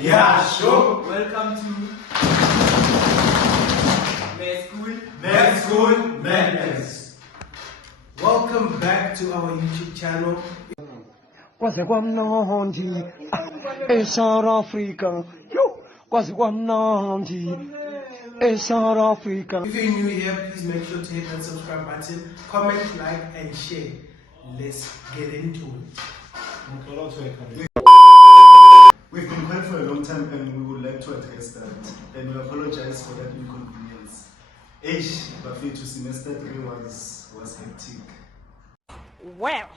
Yeah, sure. Welcome to MedSchool. MedSchool Madness. Welcome back to our YouTube channel. Quase guamnanti, South Africa. Yo, quase guamnanti, South Africa. If you're new here, please make sure to hit that subscribe button, comment, like, and share. Let's get into it. We've been quiet for a long time and we would like to address that. And we apologize for that inconvenience. But to semester 3 was hectic. Well.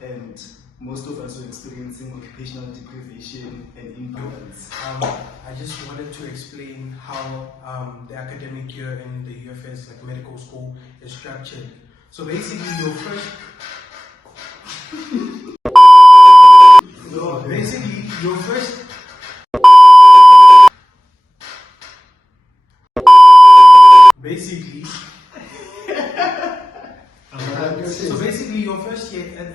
And most of us were experiencing occupational deprivation and imbalance. I just wanted to explain how the academic year in the UFS, like medical school, is structured. So basically, your first your first year at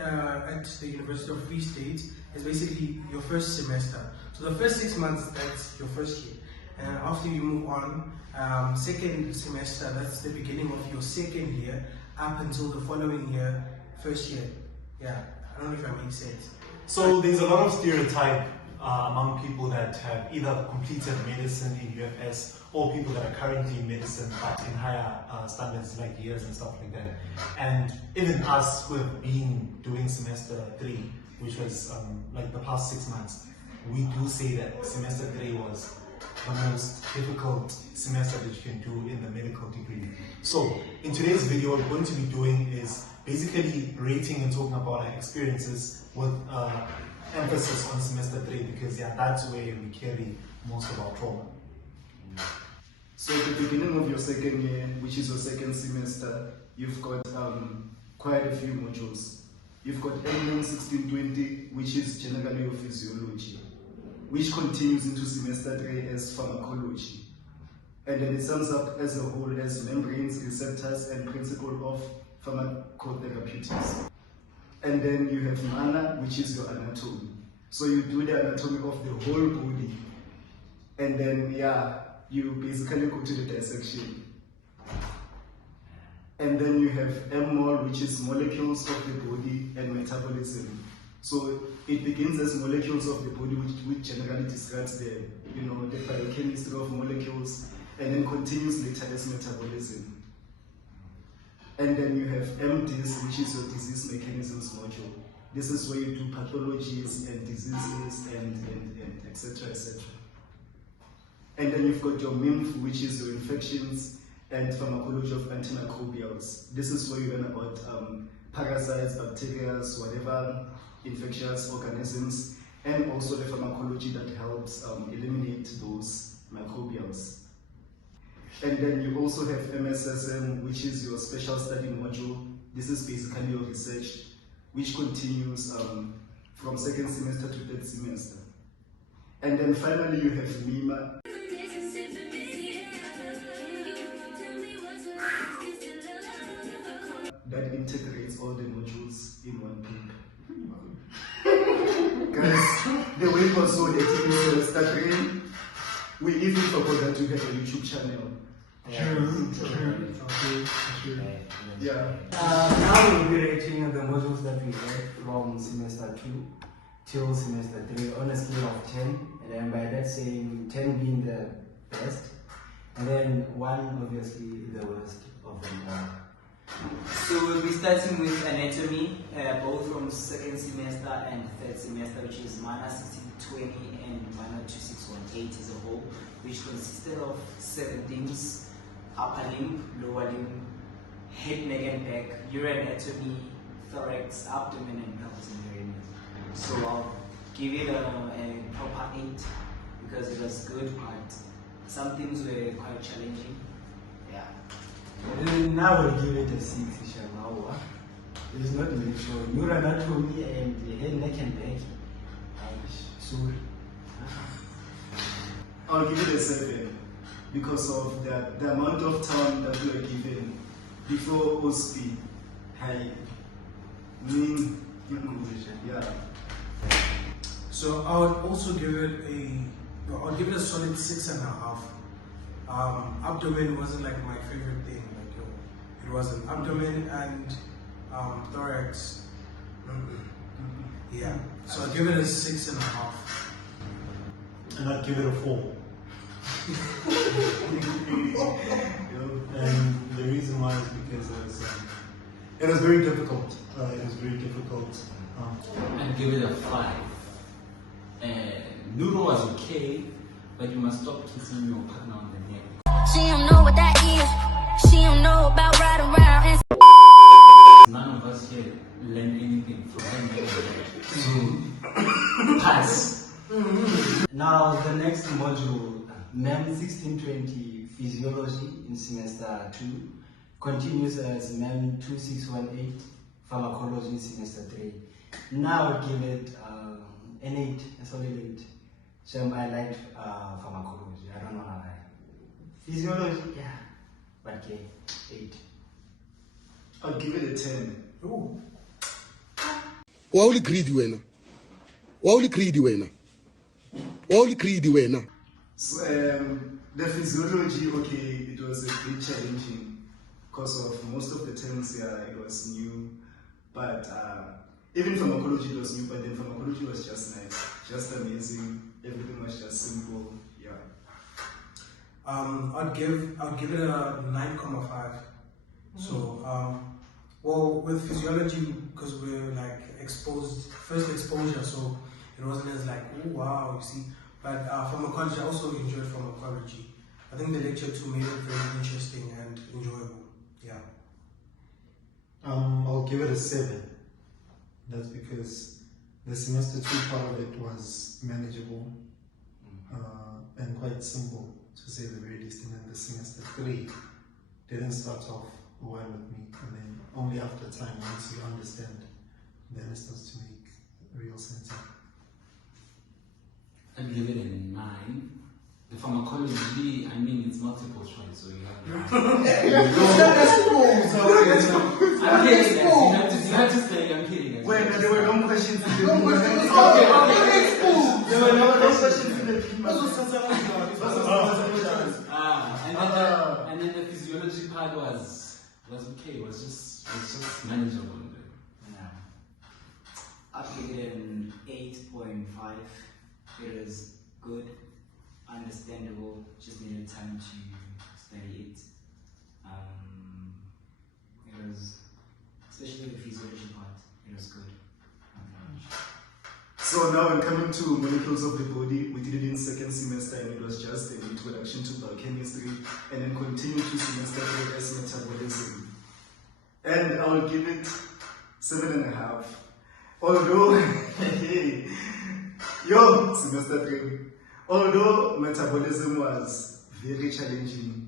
the University of Free State is basically your first semester. So the first 6 months, that's your first year. And after you move on, second semester, that's the beginning of your second year, up until the following year, first year. Yeah, I don't know if that makes sense. So there's a lot of stereotype among people that have either completed medicine in UFS or people that are currently in medicine but in higher standards like years and stuff like that. And even us who have been doing semester 3, which was like the past 6 months, we do say that semester 3 was the most difficult semester that you can do in the medical degree. So in today's video, what we're going to be doing is basically rating and talking about our experiences with emphasis on semester 3, because that's where we carry most of our trauma. So at the beginning of your second year, which is your second semester, you've got quite a few modules. You've got M 1620, which is generally your physiology, which continues into semester 3 as pharmacology. And then it sums up as a whole as membranes, receptors, and principle of pharmacotherapeutics. And then you have MANA, which is your anatomy. So you do the anatomy of the whole body. And then, you basically go to the dissection. And then you have MMOL, which is molecules of the body and metabolism. So it begins as molecules of the body, which generally describes the biochemistry of molecules, and then continues later as metabolism. And then you have MDIS, which is your disease mechanisms module. This is where you do pathologies and diseases and etc. etc. And then you've got your MIMF, which is your infections and pharmacology of antimicrobials. This is where you learn about parasites, bacteria, whatever infectious organisms, and also the pharmacology that helps eliminate those microbials. And then you also have MSSM, which is your special study module. This is basically your research, which continues from second semester to third semester. And then finally you have MIMA. That integrates all the modules in one paper. Guys, the way it was so hectic in semester 3, we even forgot that we have a YouTube channel. True. Yeah. Now we'll be rating the modules that we had from semester 2 till semester 3 on a scale of 10, and then by that saying 10 being the best, and then 1 obviously the worst of them all. So we'll be starting with anatomy, both from second semester and third semester, which is MANA 1620 and MANA 2618 as a whole, which consisted of 7 things: upper limb, lower limb, head, neck and back, urinary anatomy, thorax, abdomen, and pelvis and perineum. So I'll give it a proper 8 because it was good, but some things were quite challenging. Yeah. Now we'll give it a 6, Shamawa. It's not MedSchool. Neuroanatomy and head, neck and back. Sorry. I'll give it a 7 because of the amount of time that we were given before OSP. Yeah. So I would also give it a solid 6.5. Abdomen wasn't like my favorite thing. It wasn't abdomen and thorax. Yeah. So I'll give it a 6.5. And I'd give it a 4. And the reason why is because it was very difficult. And give it a 5. Noodle was okay, but you must stop kissing your partner on the neck. She don't know what that is. She don't know about riding around and None of us here learned anything from them. So, pass. Now the next module, MEM 1620 Physiology in semester 2, continues as MEM 2618 Pharmacology in semester 3. Now I'll give it an 8, a solid 8. So I like pharmacology, I don't know why. Physiology, yeah, but okay, 8. I'll give it a 10. Ooh. Wawuli greedy wena. Wawuli greedy wena. Wawuli greedy wena. So, the physiology, okay, it was a bit challenging because of most of the terms, yeah, it was new. But even pharmacology was new, but then pharmacology was just nice, just amazing. Everything was just simple, yeah. I'd give it a 9.5. So well, with physiology, because we're like first exposure, so it wasn't as like, oh wow, you see. But pharmacology, I also enjoyed pharmacology. I think the lecture too made it very interesting and enjoyable. Yeah. I'll give it a 7. That's because the semester 2 part of it was manageable and quite simple, to say the very least. And then the semester 3 didn't start off well with me, and then only after time, once you understand, then it starts to make real sense. I'd give it a 9. The pharmacology, I mean, it's multiple choice, so you have to. I'm kidding, guys. You have to stay. I'm kidding, guys. Wait, there were no questions. Okay. There were no questions in the And then the physiology part was okay. It was just manageable. Yeah. I'll give it an 8.5. It was good, understandable, just needed time to study it. It was, especially the physiology part, it was good. So now when coming to molecules of the body, we did it in second semester and it was just an introduction to biochemistry, and then continue to semester 3 as metabolism. And I will give it 7.5. Although, semester 3. Although metabolism was very challenging,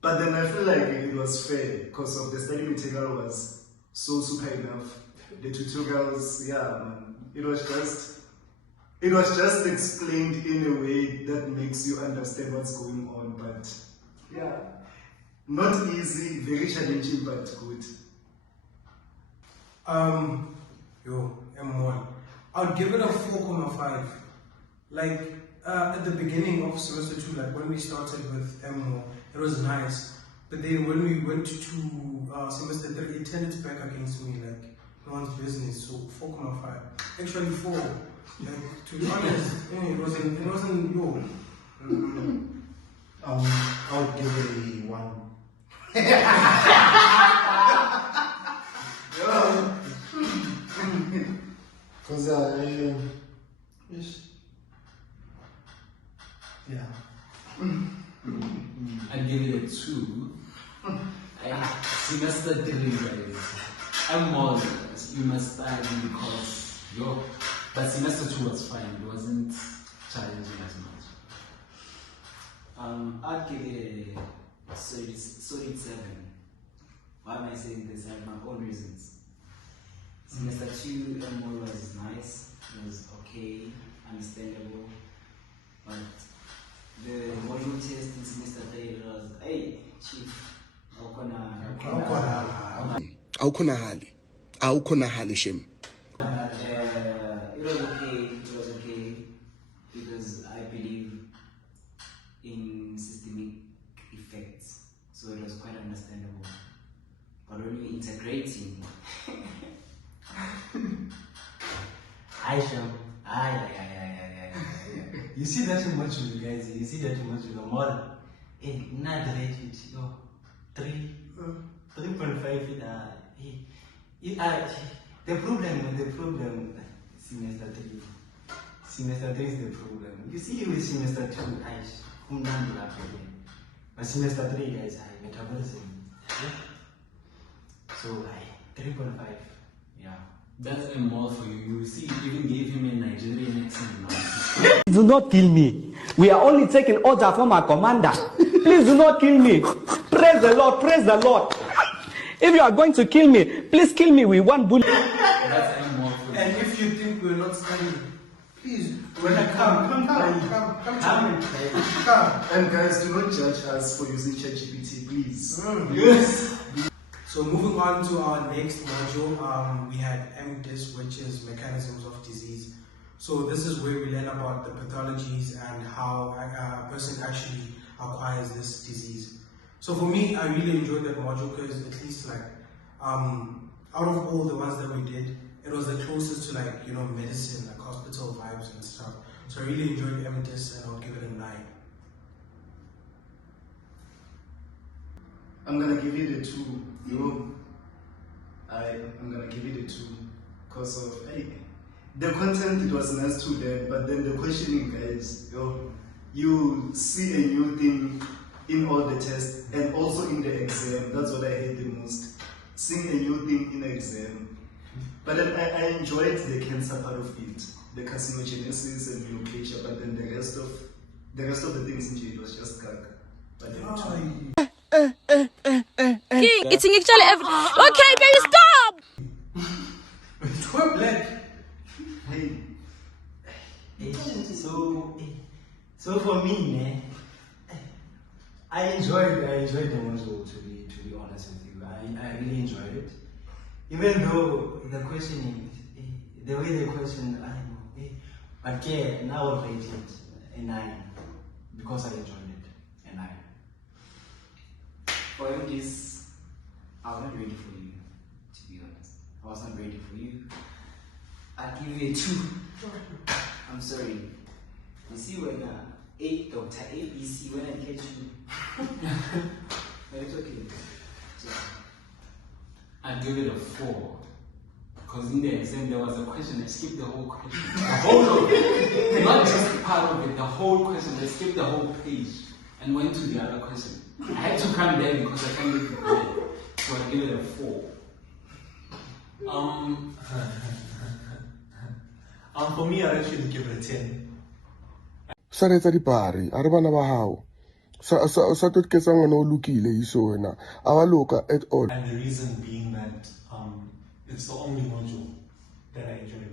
but then I feel like it was fair because of the study material was so super enough. The tutorials, yeah, man, it was just explained in a way that makes you understand what's going on. But yeah, not easy, very challenging, but good. M1. I'll give it a 4.5. Like at the beginning of semester 2, like when we started with M1, it was nice. But then when we went to semester 3, it turned its back against me, like no one's business. So 4.5. Actually 4. Like to be honest, it wasn't yo. I'll give it a 1. Because yeah. I'd give it a 2. Semester 3, guys. I'm more, you must study because Yo, but semester 2 was fine. It wasn't challenging as much. I'd give it a solid 7. Why am I saying this? I have my own reasons. Semester 2 MO was nice. It was okay, understandable. But the module test in semester 3 was, hey, chief, awukhonahali shem. it was okay because I believe in systemic effects, so it was quite understandable. But when you're integrating, You see that much with you guys, you see that much with the model. Hey, not rate it, 3.5 the problem, semester 3. Semester 3 is the problem. You see with semester 2, but semester 3 guys, metabolism. So 3.5. Yeah. That's a more for you. You see, you even gave him a Nigerian accent now. Do not kill me. We are only taking order from our commander. Please do not kill me. Praise the Lord, praise the Lord. If you are going to kill me, please kill me with one bullet. That's a more for you. And if you think we're not studying, please, when I come. And guys, do not judge us for using ChatGPT, please. Yes. So moving on to our next module, we had MDIS, which is mechanisms of disease. So this is where we learn about the pathologies and how a person actually acquires this disease. So for me, I really enjoyed that module because at least out of all the ones that we did, it was the closest to medicine, like hospital vibes and stuff. So I really enjoyed MDIS and I'll give it a 9. I'm gonna give it a 2. I'm gonna give it a 2 because of the content. It was nice to learn, but then the questioning, guys, you see a new thing in all the tests and also in the exam. That's what I hate the most, seeing a new thing in the exam. But then I enjoyed the cancer part of it, the carcinogenesis and neoplasia, but then the rest of the things in it was just gag. But then Eating actually every. Okay, baby, stop! We're black. So for me, I enjoyed the module, to be honest with you. I really enjoyed it. Even though the questioning, the way they question, I know. But now I'll rate it a 9 because I enjoyed it. A 9. for this, I was not ready for you, to be honest. I was not ready for you. I'll give you a 2. I'm sorry. You see when Dr. ABC, when I catch you. But it's okay. So, I'd give it a 4. Because in the exam there was a question, I skipped the whole question. The whole of it. Not just part of it, the whole question. I skipped the whole page and went to the other question. I had to come there because I can't get prepared. So I'd give it a 4. For me, I'd actually give it a 10. Saretsa dipari, a re bana ba hao. Sa toketsa ngwana o lokile iso wena. A wa loka at all. And the reason being that it's the only module that I enjoyed.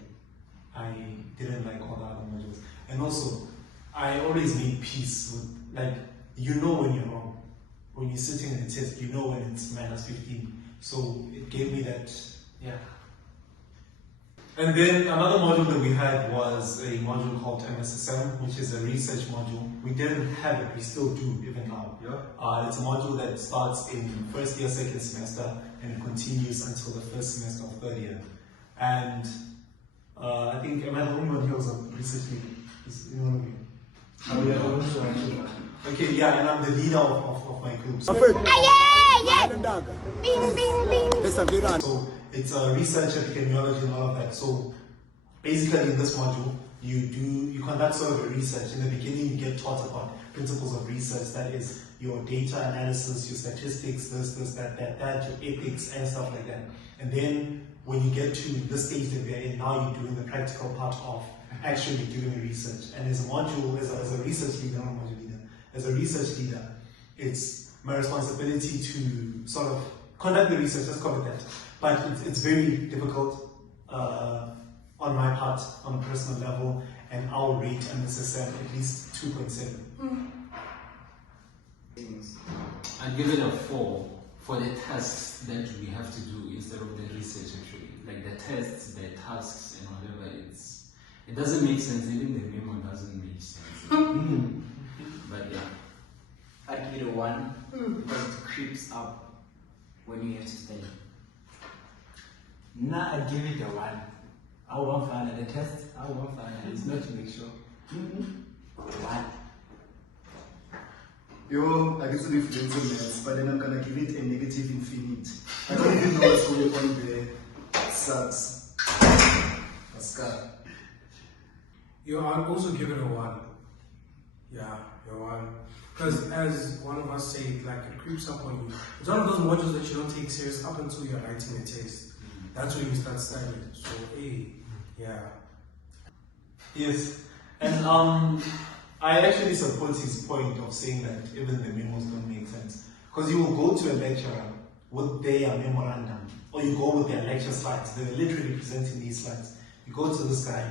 I didn't like all the other modules. And also, I always made peace with, when you're wrong. When you're sitting in a test, you know when it's -15. So it gave me that, yeah. And then another module that we had was a module called MSSM, which is a research module. We didn't have it, we still do even now. Yeah. It's a module that starts in first year, second semester, and it continues until the first semester of third year. And I think am I the only one here was a research lead? Is anyone of you? Okay, yeah, and I'm the leader of my group. So it's a research, epidemiology, and all of that. So basically in this module, you conduct sort of a research. In the beginning, you get taught about principles of research. That is your data analysis, your statistics, this, that, your ethics, and stuff like that. And then when you get to the stage that we are in now, you're doing the practical part of actually doing research. And as a module, as a research leader, not module leader, as a research leader, it's my responsibility to sort of conduct the research, let's call it that. But it's very difficult on my part, on a personal level, and I'll rate MSSM at least 2.7. I'd give it a 4 for the tasks that we have to do instead of the research actually. Like the tests, the tasks and whatever, it doesn't make sense, even the memo doesn't make sense. But yeah. I'd give it a 1 because it creeps up when you have to study. Nah, I'd give it a 1. I won't find the test. I won't find it. It's not to make sure. 1. Yo, I get to influence on maths, but then I'm gonna give it a negative infinite. I don't even know what's going on there. It sucks. Pascal. Yo, I'll also give it a 1. Yeah, a 1. Because as one of us said, like it creeps up on you. It's one of those modules that you don't take serious up until you're writing a test. That's when you start studying. So, yeah. Yes, and I actually support his point of saying that even the memos don't make sense. Because you will go to a lecturer with their memorandum, or you go with their lecture slides. They're literally presenting these slides. You go to this guy,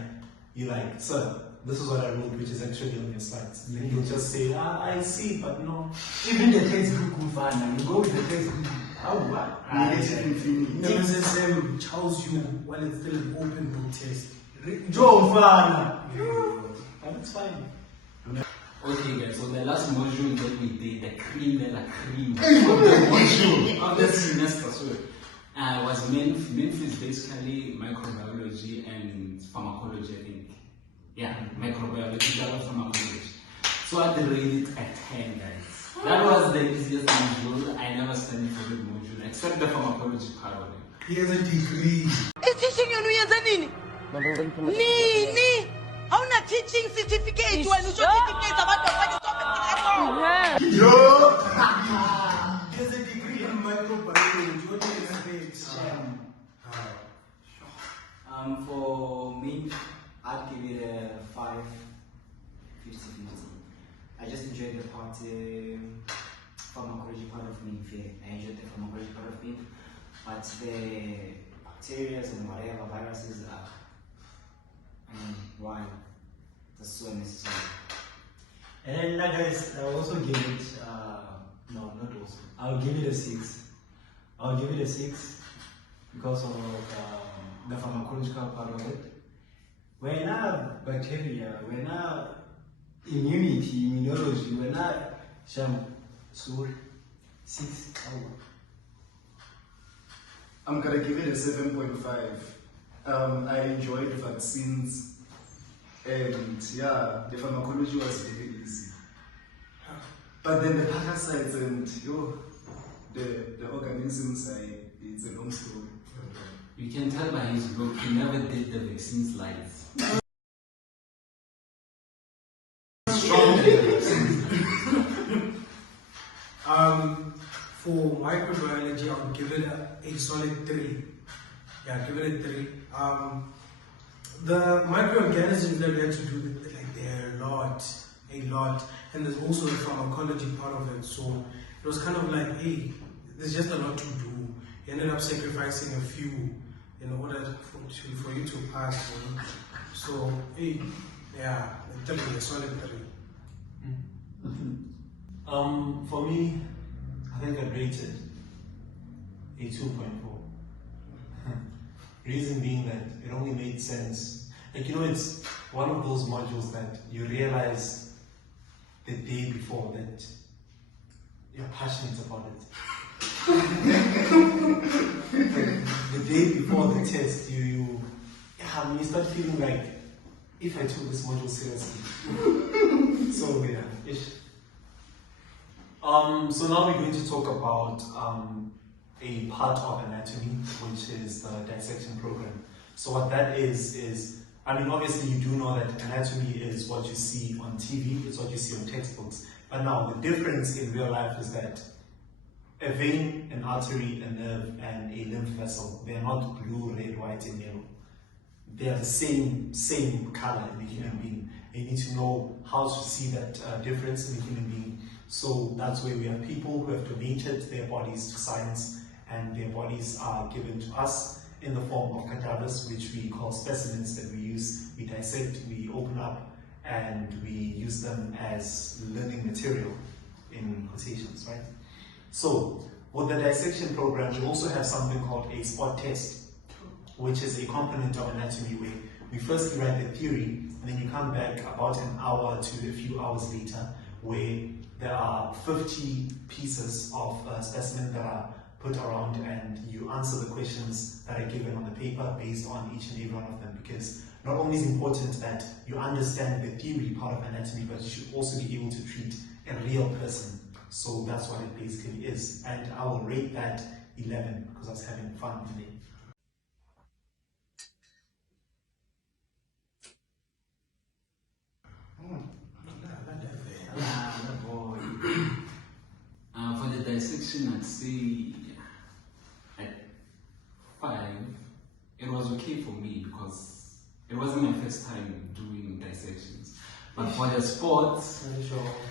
you're like, sir, this is what I wrote, which is actually on your slides. And then he'll just say, I see, but no. Even the textbook will find you go with the textbook. How what? Negative infinite. MSSM tells you when it's still an open book test. Joe Fana. That's fine. Okay guys, so the last module that we did, the cream de la cream of the module of the semester, was MENF is basically microbiology and pharmacology, I think. Yeah, microbiology, that was pharmacology. So I rated it a 10 guys. That was the easiest module. I never studied for the module, except the pharmacology part of it. He has a degree. Is teaching you Nini? Nini? How not teaching certificate when you show certificates about the what is Yo! He has a degree in microbiology. What do you expect? For me, I'd give it a 5, 50-50. I just enjoyed the part, pharmacology part of me. I enjoyed the pharmacology part of me, but the bacteria and whatever viruses are, why? That's so necessary. And then, like guys, I'll also give it, no, not also. I'll give it a 6. I'll give it a 6 because of the pharmacological part of it. When bacteria, when immunology, when sorry, 6. I'm gonna give it a 7.5. I enjoyed the vaccines, and yeah, the pharmacology was very easy. But then the parasites and the organisms, it's a long story. You can tell by his book, he never did the vaccine slides. For microbiology, I would give it a solid 3. Yeah, give it a 3. The microorganisms that we had to do, like there are a lot, and there's also the pharmacology part of it. So it was kind of like, hey, there's just a lot to do. You ended up sacrificing a few in order for you to pass. So, hey, yeah, a solid 3. For me, I think I rated a 2.4. Reason being that it only made sense. Like, it's one of those modules that you realize the day before that you're passionate about it. The day before the test, you start feeling like, if I took this module seriously. So yeah, ish. So now we're going to talk about a part of anatomy, which is the dissection program. So what that is, obviously you do know that anatomy is what you see on TV, it's what you see on textbooks. But now the difference in real life is that a vein, an artery, a nerve, and a lymph vessel. They are not blue, red, white, and yellow. They are the same color in the human being. You need to know how to see that difference in the human being. So that's where we have people who have donated their bodies to science, and their bodies are given to us in the form of cadavers, which we call specimens that we use. We dissect, we open up, and we use them as learning material in quotations, right? So with the dissection program, we also have something called a spot test, which is a component of anatomy where we firstly write the theory, and then you come back about an hour to a few hours later, where there are 50 pieces of specimen that are put around, and you answer the questions that are given on the paper based on each and every one of them, because not only is it important that you understand the theory part of anatomy, but you should also be able to treat a real person. So that's what it basically is. And I will rate that 11 because I was having fun today. For the dissection, I'd say at 5. It was okay for me because it wasn't my first time doing dissections. But for the sports,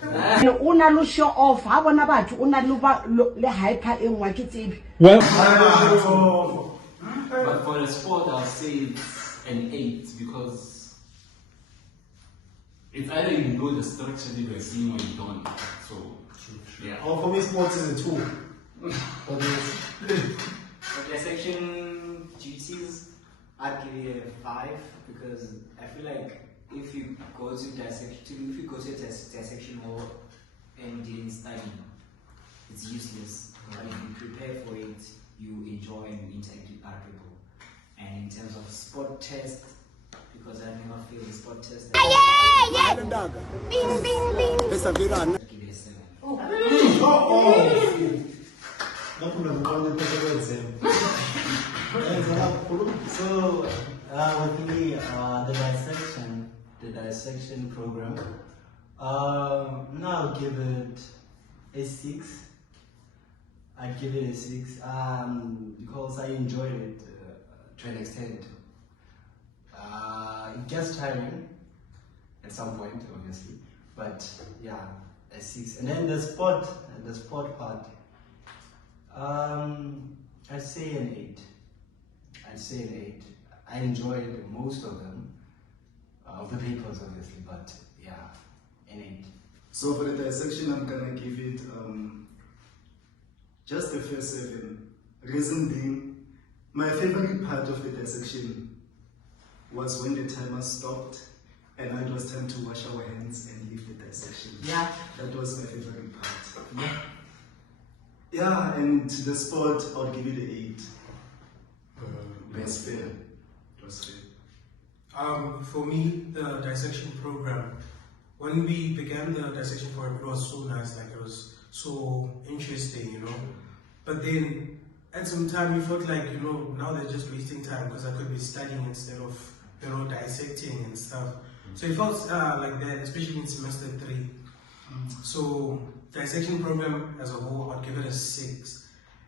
Una lo show off. Ha bona batho una le hyper e nngwe ke tsebe. but for the sport, I'll say it's an 8 because it's either you know the structure that you're seeing or you don't. So, yeah. Oh, for me, sports is a 2. For dissection duties, I'd give it a 5 because I feel like if you go to a dissection hall and you didn't study, it's useless. But if you prepare for it, you enjoy and you interact with other people. And in terms of sport test, because I think I feel the sport test. Give it a 7. So with me, the dissection program, now I'll give it a 6. I'd give it a 6 because I enjoyed it to an extent. It gets tiring at some point, obviously, but yeah, a 6. And then the sport part, I'd say an 8. I enjoyed most of them, of the papers obviously, but yeah, an 8. So for the dissection, I'm gonna give it just the first 7. Reason being, my favorite part of the dissection was when the timer stopped and it was time to wash our hands and leave the dissection. Yeah. That was my favorite part. Yeah, and the sport, I'll give it an 8. Best fair. It was fair. For me, the dissection program, when we began the dissection program, it was so nice, like it was so interesting, you know. But then at some time you felt like, you know, now they're just wasting time because I could be studying instead of, you know, dissecting and stuff. So it felt like that, especially in semester 3. So dissection program as a whole, I'd give it a 6.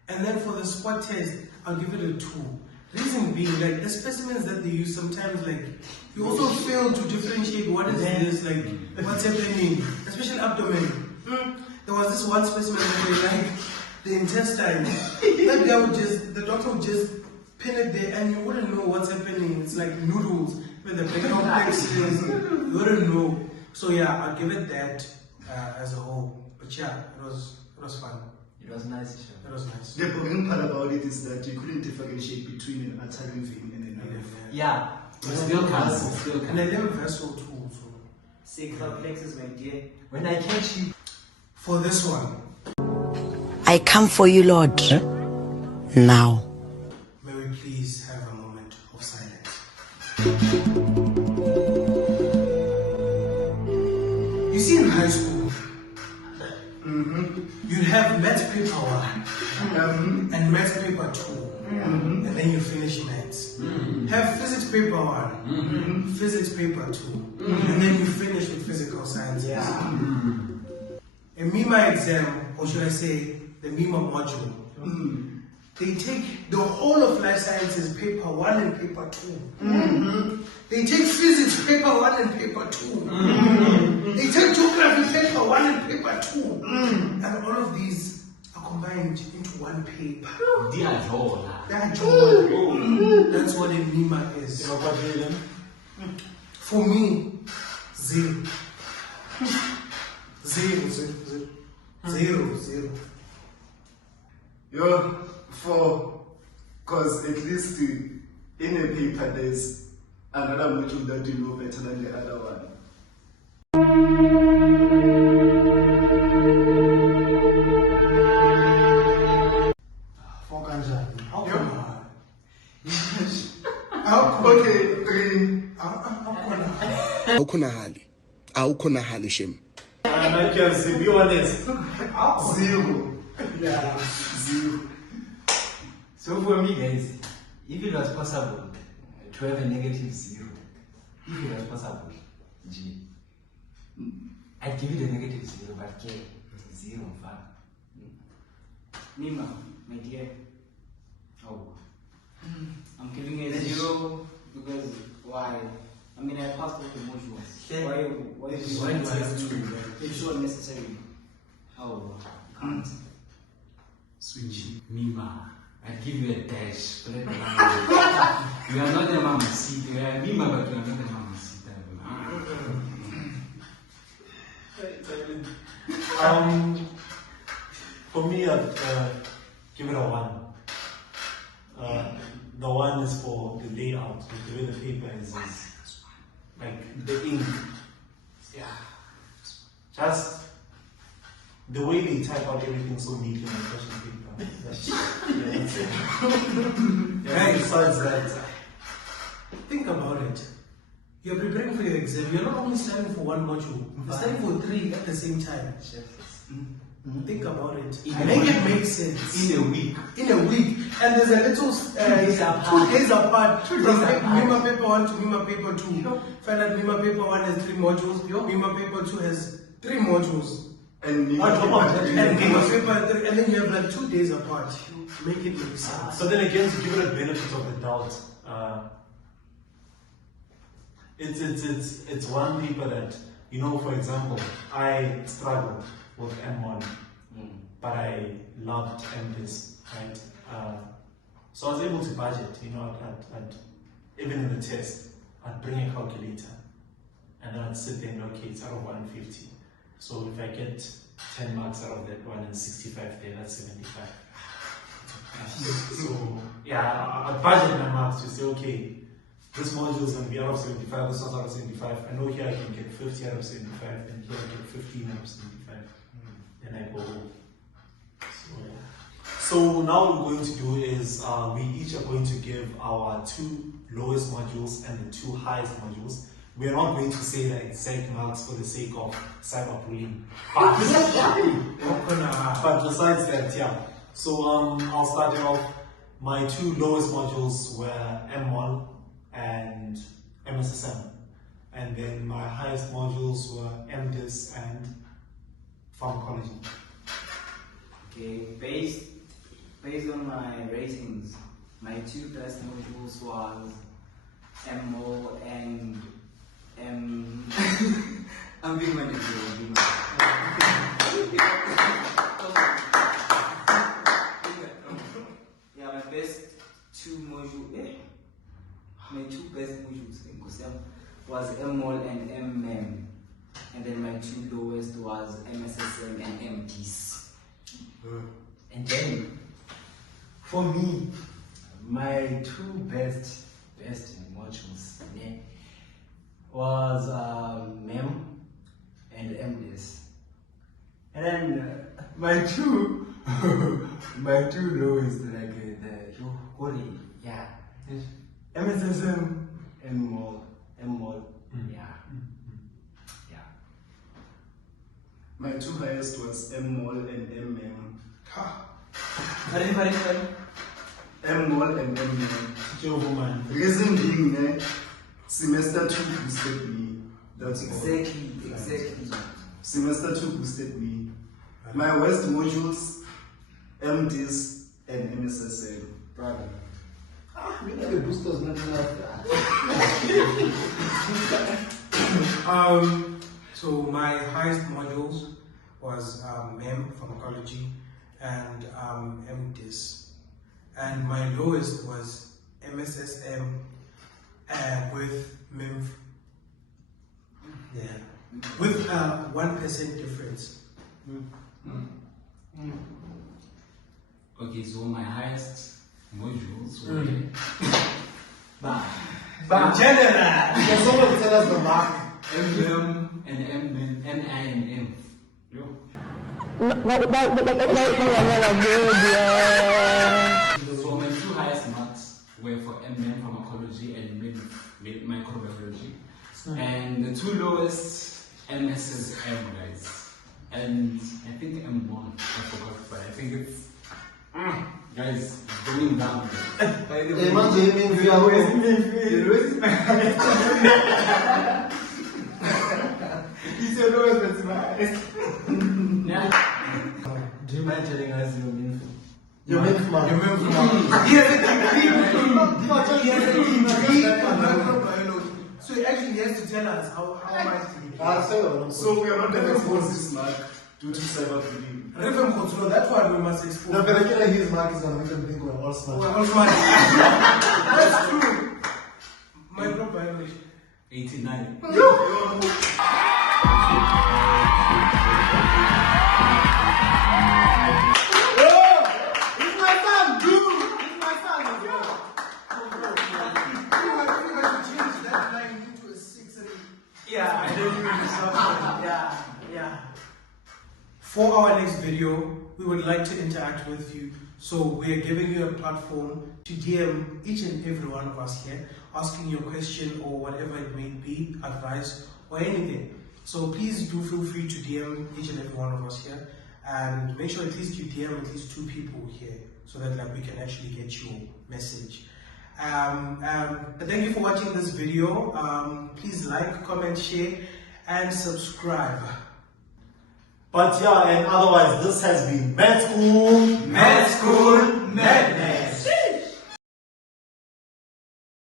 And then for the spot test, I'll give it a 2. Reason being, like the specimens that they use sometimes, like you also fail to differentiate what is this, like what's happening, especially abdomen. There was this one specimen that they like the intestine. That guy would just, the doctor would just pin it there, and you wouldn't know what's happening. It's like noodles with the background plexus. You wouldn't know. So yeah, I'll give it that as a whole. But yeah, it was fun. It was nice. It was nice. The boring part about it is that you couldn't differentiate between an artery vein and a nerve. Yeah. It still counts. And a lymph vessel too. So. Sacral plexus, my dear. When I catch you. For this one, I come for you, Lord. Now. May we please have a moment of silence. You see, in high school, you'd have maths paper 1 and maths paper 2, and then you finish maths. Have physics paper 1, physics paper 2, and then you finish with physical sciences. A MIMA exam, or should I say, the MIMA module. They take the whole of life sciences paper 1 and paper 2. They take physics paper 1 and paper 2. They take geography paper 1 and paper 2. And all of these are combined into one paper. That's what a MIMA is. For me, 0. 0, 0, 0. 0, 0. Yo, because at least in a paper there's another module that you know better than the other one. Okay, 3. Awukhonahali shem. I can be honest. 0. Yeah. 0. So for me, guys, if it was possible to have a negative 0, if it was possible, G, I'd give it a negative 0, but K, 0, far. MIMA, my dear. Oh. I'm giving a 0 because why? I mean, I passed all the modules. Why is it it's so unnecessary? Oh, can't. Switch. MIMA. I give you a dash. You are not a mama seat. You are a MIMA, but you are not a mama seat. For me, I'd give it a 1. The 1 is for the layout, like the way the paper is like the ink. Yeah. Just the way they type out everything so neatly on the question paper. That's it. Yeah, besides that, Think about it. You're preparing for your exam. You're not only studying for one module. You're studying for 3 at the same time. Think about it. Make it make sense. In a week. In a week. And there's a little 2 days apart. From MIMA paper 1 to MIMA paper 2. Find out MIMA paper 1 has 3 modules. MIMA paper 2 has 3 modules. And MIMA paper 3. And then you have like 2 days apart. Make it make sense. so then again, to give it a benefit of the doubt, it's one paper that, you know, for example, I struggled with M1, but I loved MDis, right? So I was able to budget, you know, I'd even in the test, I'd bring a calculator and then I'd sit there and okay, it's out of 150. So if I get 10 marks out of that one and 65 there, that's 75. So yeah, I'd budget my marks to say, okay, this module is going to be out of 75, this one's out of 75. I know here I can get 50 out of 75, and here I get 15 out of 75. Then I go home. So now what we're going to do is we each are going to give our 2 lowest modules and the 2 highest modules. We are not going to say the exact marks for the sake of cyberbullying. But besides that, yeah. So I'll start it off. My 2 lowest modules were M1 and MSSM. And then my highest modules were MDis and pharmacology. Okay, based on my ratings, my 2 best modules was MO and I'm being manipulated. Yeah, my best 2 modules. My 2 best modules in COSEM was MMOL and MM, and then my 2 lowest was MSSM and MDs. And then, for me, my 2 best modules was MEM and MDis. And then my 2 lowest, like yeah, MSSM and MMOL, yeah. My 2 highest was MMOL and MM. MMOL and MM. Reason being, semester 2 boosted me. That's exactly. Semester 2 boosted me. My worst modules, MDis, and MSSM. Brother. The boosters not enough. So my highest modules was MEM, pharmacology, and MDis. And my lowest was MSSM with MIMF. Yeah. With 1% difference. Okay, so my highest modules were General! Can someone tell us the mark? MM and MN, NI and M. So my two highest marks were for MN pharmacology and microbiology. And the two lowest MSSM guys. And I think M1, I forgot, but I think it's guys, going down. By the He's your lowest, but it's my highest. Do you mind telling us your main Your MIMF mark. Your MIMF mark. He has a degree. Microbiology. So actually he has to tell us how much he did. So we are not going to expose this mark due to cyberbullying. No, that's why we must expose. No, but I his mark is going to make them think we're all smart. We're all smart. That's true. Microbiology. 89. Yeah, I don't even yeah. For our next video, we would like to interact with you. So we are giving you a platform to DM each and every one of us here, asking your question or whatever it may be, advice or anything. So please do feel free to DM each and every one of us here, and make sure at least you DM at least 2 people here, so that we can actually get your message. Thank you for watching this video. Please like, comment, share, and subscribe. But yeah, and otherwise, this has been MedSchool. MedSchool, Med.